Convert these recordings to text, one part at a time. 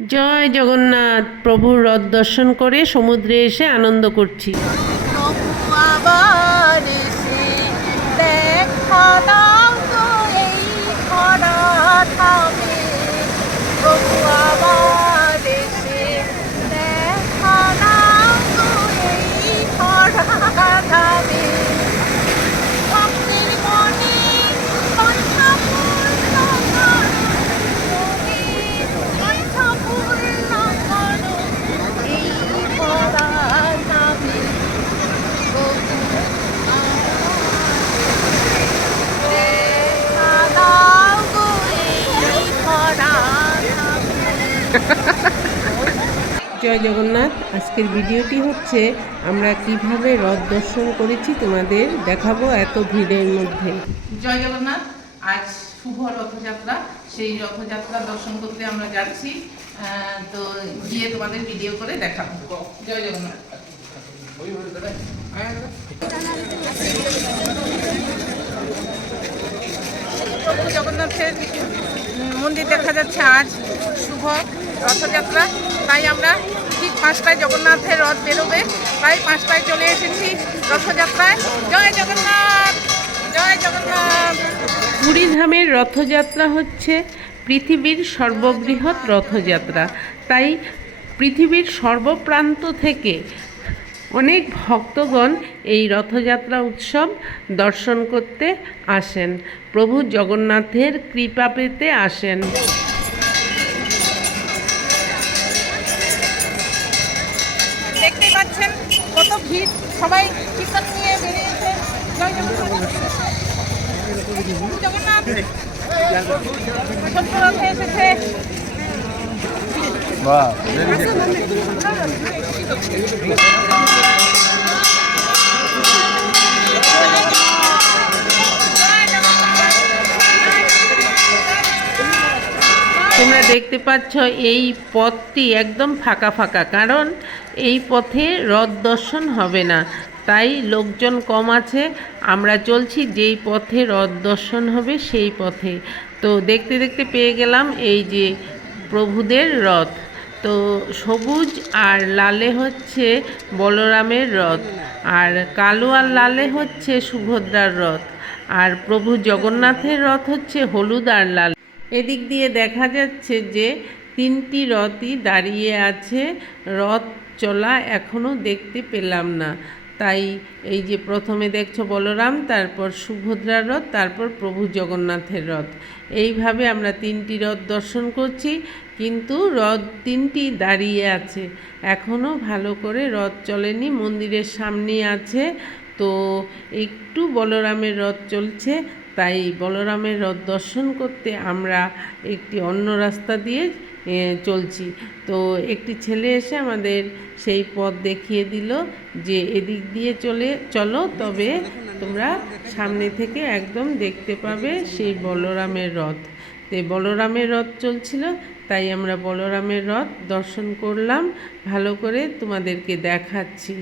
জয় জগন্নাথ প্রভুর রথ দর্শন করে সমুদ্রে এসে আনন্দ করছি। দেখা জয় জগন্নাথ। আজকের ভিডিওটি হচ্ছে, আমরা কীভাবে রথ দর্শন করেছি তোমাদের দেখাবো এত ভিড়ের মধ্যে। জয় জগন্নাথ, আজ শুভ রথযাত্রা। সেই রথযাত্রা দর্শন করতে আমরা যাচ্ছি তো গিয়ে তোমাদের ভিডিও করে দেখাবো। জয় জগন্নাথ। জগন্নাথের মন্দির দেখা যাচ্ছে আজ শুভ। রথযাত্রা। তাই আমরা ঠিক পাঁচটায় জগন্নাথের রথ বেরোবে। তাই পাঁচটায় চলে এসেছি রথযাত্রায়। জয় জগন্নাথ! জয় জগন্নাথ! পুরী ধামের রথযাত্রা হচ্ছে পৃথিবীর সর্ববৃহৎ রথযাত্রা। তাই পৃথিবীর সর্বপ্রান্ত থেকে অনেক ভক্তগণ এই রথযাত্রা উৎসব দর্শন করতে আসেন। প্রভু জগন্নাথের কৃপা পেতে আসেন। ভিড় সবাই কীর্তন নিয়ে বেরিয়েছে জয় জগন্নাথ। জগন্নাথ এসেছে। রথে তোমরা দেখতে পাচ্ছ এই পথটি একদম ফাঁকা ফাঁকা, কারণ এই পথে রথ দর্শন হবে না। তাই লোকজন কম আছে, আমরা চলছি যেই পথে রথ দর্শন হবে সেই পথে। তো দেখতে দেখতে পেয়ে গেলাম এই যে প্রভুদের রথ। তো সবুজ আর লালে হচ্ছে বলরামের রথ, আর কালো আর লালে হচ্ছে সুভদ্রার রথ, আর প্রভু জগন্নাথের রথ হচ্ছে হলুদ আর লাল। এদিক দিয়ে দেখা যাচ্ছে যে তিনটি রথই দাঁড়িয়ে আছে। রথ চলা এখনও দেখতে পেলাম না। তাই এই যে প্রথমে দেখছ বলরাম, তারপর সুভদ্রার রথ, তারপর প্রভু জগন্নাথের রথ। এইভাবে আমরা তিনটি রথ দর্শন করছি, কিন্তু রথ তিনটি দাঁড়িয়ে আছে। এখনও ভালো করে রথ চলেনি, মন্দিরের সামনেই আছে। তো একটু বলরামের রথ চলছে। তাই বলরামের রথ দর্শন করতে আমরা একটি অন্য রাস্তা দিয়ে চলছি। তো একটি ছেলে এসে আমাদের সেই পথ দেখিয়ে দিল যে এদিক দিয়ে চলে, চলো তবে তোমরা সামনে থেকে একদম দেখতে পাবে সেই বলরামের রথ। তো বলরামের রথ চলছিল তাই আমরা বলরামের রথ দর্শন করলাম ভালো করে তোমাদেরকে দেখাচ্ছি।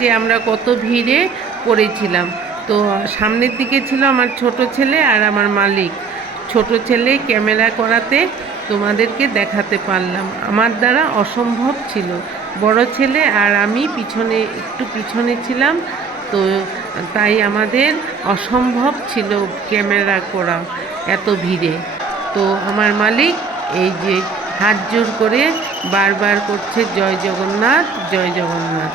যে আমরা কত ভিড়ে পড়েছিলাম। তো সামনের দিকে ছিল আমার ছোট ছেলে আর আমার মালিক। ছোট ছেলে ক্যামেরা করাতে তোমাদেরকে দেখাতে পারলাম। আমার দ্বারা অসম্ভব ছিল। বড় ছেলে আর আমি পিছনে, একটু পিছনে ছিলাম। তো তাই আমাদের অসম্ভব ছিল ক্যামেরা করা এত ভিড়ে। তো আমার মালিক এই যে হাত জোর করে বারবার করছে, জয় জগন্নাথ জয় জগন্নাথ।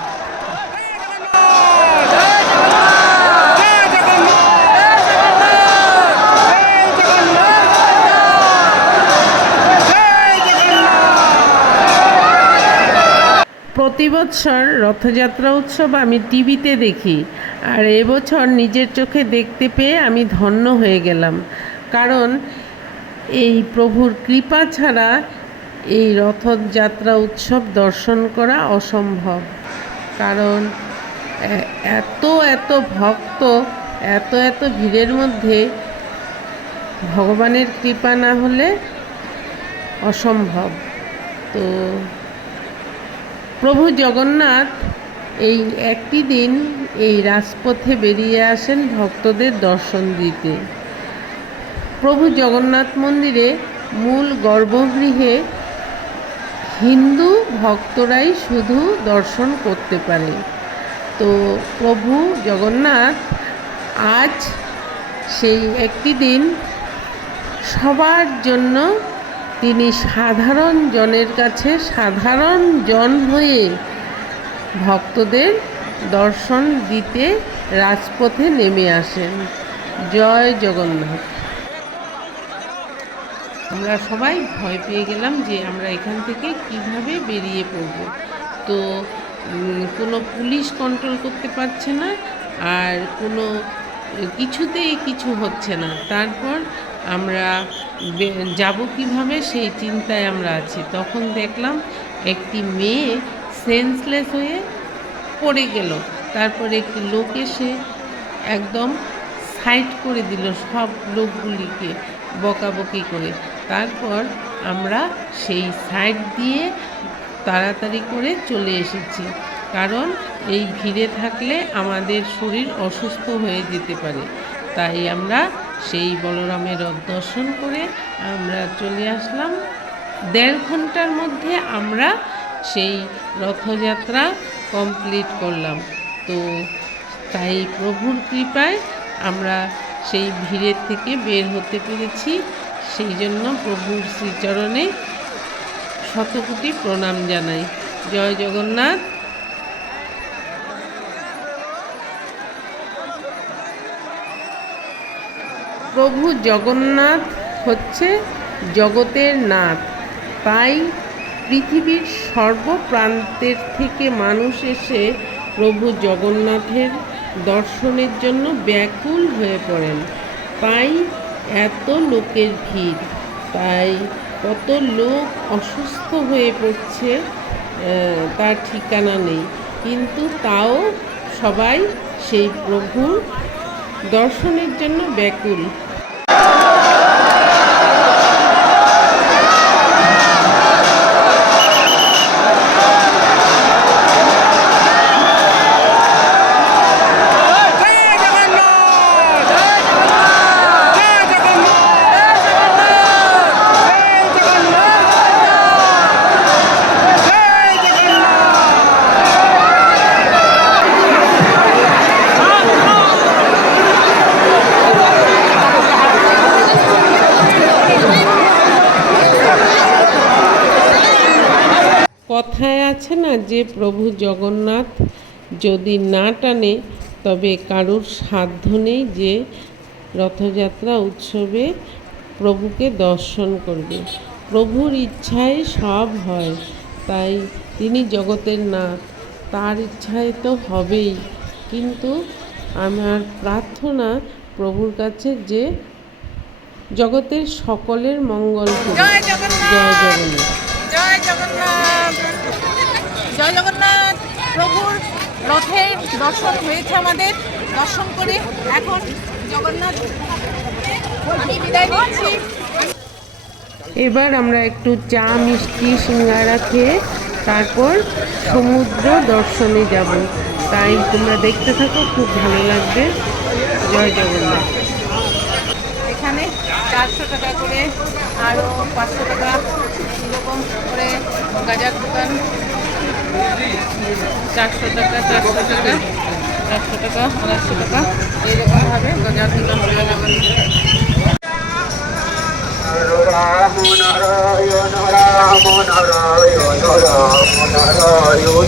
প্রতি বছর রথযাত্রা উৎসব আমি টিভিতে দেখি। আর এবছর নিজের চোখে দেখতে পেয়ে আমি ধন্য হয়ে গেলাম। কারণ এই প্রভুর কৃপা ছাড়া এই রথযাত্রা উৎসব দর্শন করা অসম্ভব। কারণ এত এত ভক্ত, এত এত ভিড়ের মধ্যে ভগবানের কৃপা না হলে অসম্ভব। তো প্রভু জগন্নাথ এই একটি দিন এই রাজপথে বেরিয়ে আসেন ভক্তদের দর্শন দিতে। প্রভু জগন্নাথ মন্দিরে মূল গর্ভগৃহে হিন্দু ভক্তরাই শুধু দর্শন করতে পারে। তো প্রভু জগন্নাথ আজ সেই একটি দিন সবার জন্য তিনি সাধারণ জনের কাছে সাধারণ জন হয়ে ভক্তদের দর্শন দিতে রাজপথে নেমে আসেন। জয় জগন্নাথ। আমরা সবাই ভয় পেয়ে গেলাম যে আমরা এখান থেকে কীভাবে বেরিয়ে পড়ব। তো কোনো পুলিশ কন্ট্রোল করতে পারছে না আর কোনো কিছুতেই কিছু হচ্ছে না। তারপর আমরা যাব কীভাবে সেই চিন্তায় আমরা আছি। তখন দেখলাম একটি মেয়ে সেন্সলেস হয়ে পড়ে গেল। তারপরে একটি লোক এসে একদম সাইড করে দিল সব লোকগুলিকে বকাবকি করে। তারপর আমরা সেই সাইড দিয়ে তাড়াতাড়ি করে চলে এসেছি। কারণ এই ভিড়ে থাকলে আমাদের শরীর অসুস্থ হয়ে যেতে পারে। তাই আমরা সেই বলরামের রথ দর্শন করে আমরা চলে আসলাম। দেড় ঘণ্টার মধ্যে আমরা সেই রথযাত্রা কমপ্লিট করলাম। তো তাই প্রভুর কৃপায় আমরা সেই ভিড়ের থেকে বের হতে পেরেছি। সেই জন্য প্রভুর শ্রীচরণে শতকোটি প্রণাম জানাই। জয় জগন্নাথ। প্রভু জগন্নাথ হচ্ছে জগতের নাথ। তাই পৃথিবীর সর্বপ্রান্তের থেকে মানুষ এসে প্রভু জগন্নাথের দর্শনের জন্য ব্যাকুল হয়ে পড়েন। তাই এত লোকের ভিড়, তাই কত লোক অসুস্থ হয়ে পড়ছে তার ঠিকানা নেই। কিন্তু তাও সবাই সেই প্রভুর দর্শনের জন্য ব্যাকুল। আছে না যে প্রভু জগন্নাথ যদি না টানে তবে কারুর সাধ্য নেই যে রথযাত্রা উৎসবে প্রভুকে দর্শন করবে। প্রভুর ইচ্ছায় সব হয় তাই তিনি জগতের নাথ। তার ইচ্ছায় তো হবেই কিন্তু আমার প্রার্থনা প্রভুর কাছে যে জগতের সকলের মঙ্গল জয় জগন্নাথ! জয় জগন্নাথ! জয় জগন্নাথ প্রভুর রথের দর্শন হয়েছে আমাদের। দর্শন করে এখন জগন্নাথ আমি বিদায় নিচ্ছি। এবার আমরা একটু চা মিষ্টি সিঙ্গারা খেয়ে তারপর সমুদ্র দর্শনে যাব। তাই তোমরা দেখতে থাকো খুব ভালো লাগবে। জয় জগন্নাথ। এখানে চারশো টাকা করে আরও পাঁচশো টাকা এরকম করে গাজার দোকান চারশো টাকা চারশো টাকা চারশো টাকা, আড়াইশো টাকা। এইরকমভাবে গজার দোকান করে যাবেন রাম নারায়ণ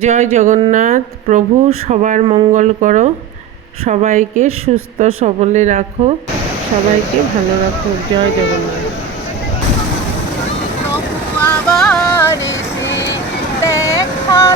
জয় জগন্নাথ, প্রভু সবার মঙ্গল করো। সবাইকে সুস্থ সবলে রাখো। সবাইকে ভালো রাখো। জয় জগন্নাথ। দেখা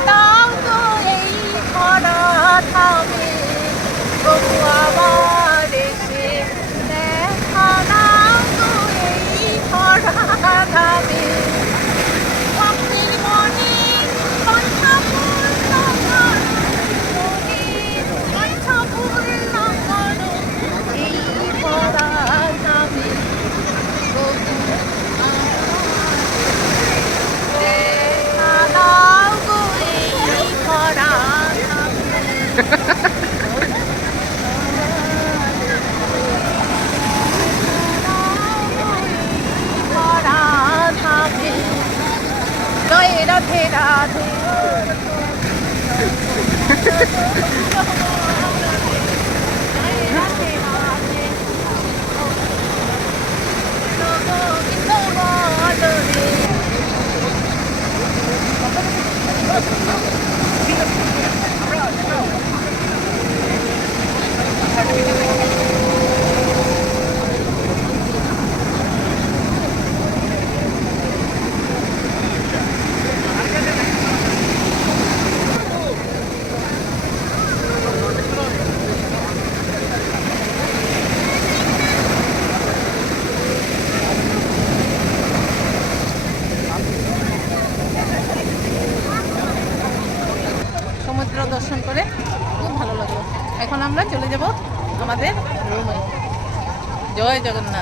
লাগল এখন আমরা